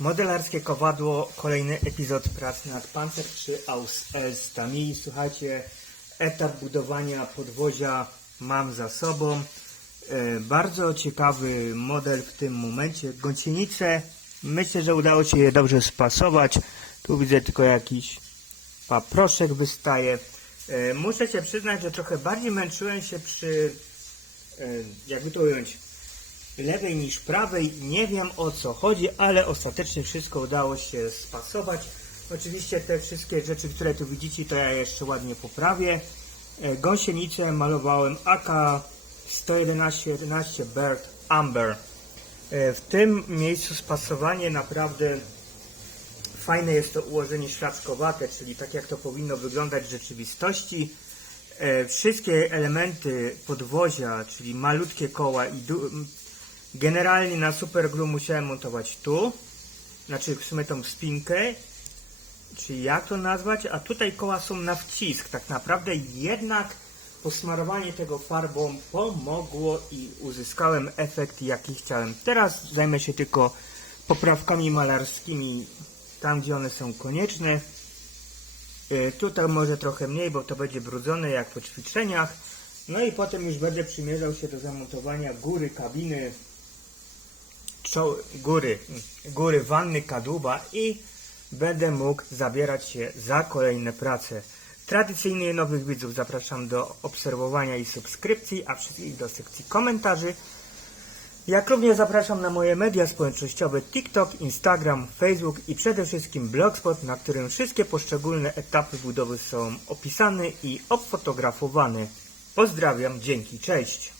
Modelarskie kowadło, kolejny epizod pracy nad Panzer 3 Aus Elstami. Słuchajcie, etap budowania podwozia mam za sobą. E, bardzo ciekawy model w tym momencie. Gąsienice, myślę, że udało się je dobrze spasować. Tu widzę tylko jakiś paproszek wystaje. E, muszę się przyznać, że trochę bardziej męczyłem się przy, e, jakby to ująć, lewej niż prawej. Nie wiem o co chodzi, ale ostatecznie wszystko udało się spasować. Oczywiście te wszystkie rzeczy, które tu widzicie, to ja jeszcze ładnie poprawię. E, Gąsienicę malowałem AK 111 Bird Amber. E, W tym miejscu spasowanie naprawdę fajne jest to ułożenie szlaczkowate, czyli tak jak to powinno wyglądać w rzeczywistości. E, Wszystkie elementy podwozia, czyli malutkie koła i generalnie na superglue musiałem montować tu, znaczy w sumie tą spinkę, czy jak to nazwać, a tutaj koła są na wcisk. Tak naprawdę jednak posmarowanie tego farbą pomogło i uzyskałem efekt jaki chciałem. Teraz zajmę się tylko poprawkami malarskimi tam gdzie one są konieczne. E, Tutaj może trochę mniej, bo to będzie brudzone jak po ćwiczeniach. No i potem już będę przymierzał się do zamontowania góry kabiny, góry, góry wanny kadłuba i będę mógł zabierać się za kolejne prace. Tradycyjnie nowych widzów zapraszam do obserwowania i subskrypcji, a wszystkich do sekcji komentarzy. Jak również zapraszam na moje media społecznościowe TikTok, Instagram, Facebook i przede wszystkim Blogspot, na którym wszystkie poszczególne etapy budowy są opisane i obfotografowane. Pozdrawiam, dzięki, cześć!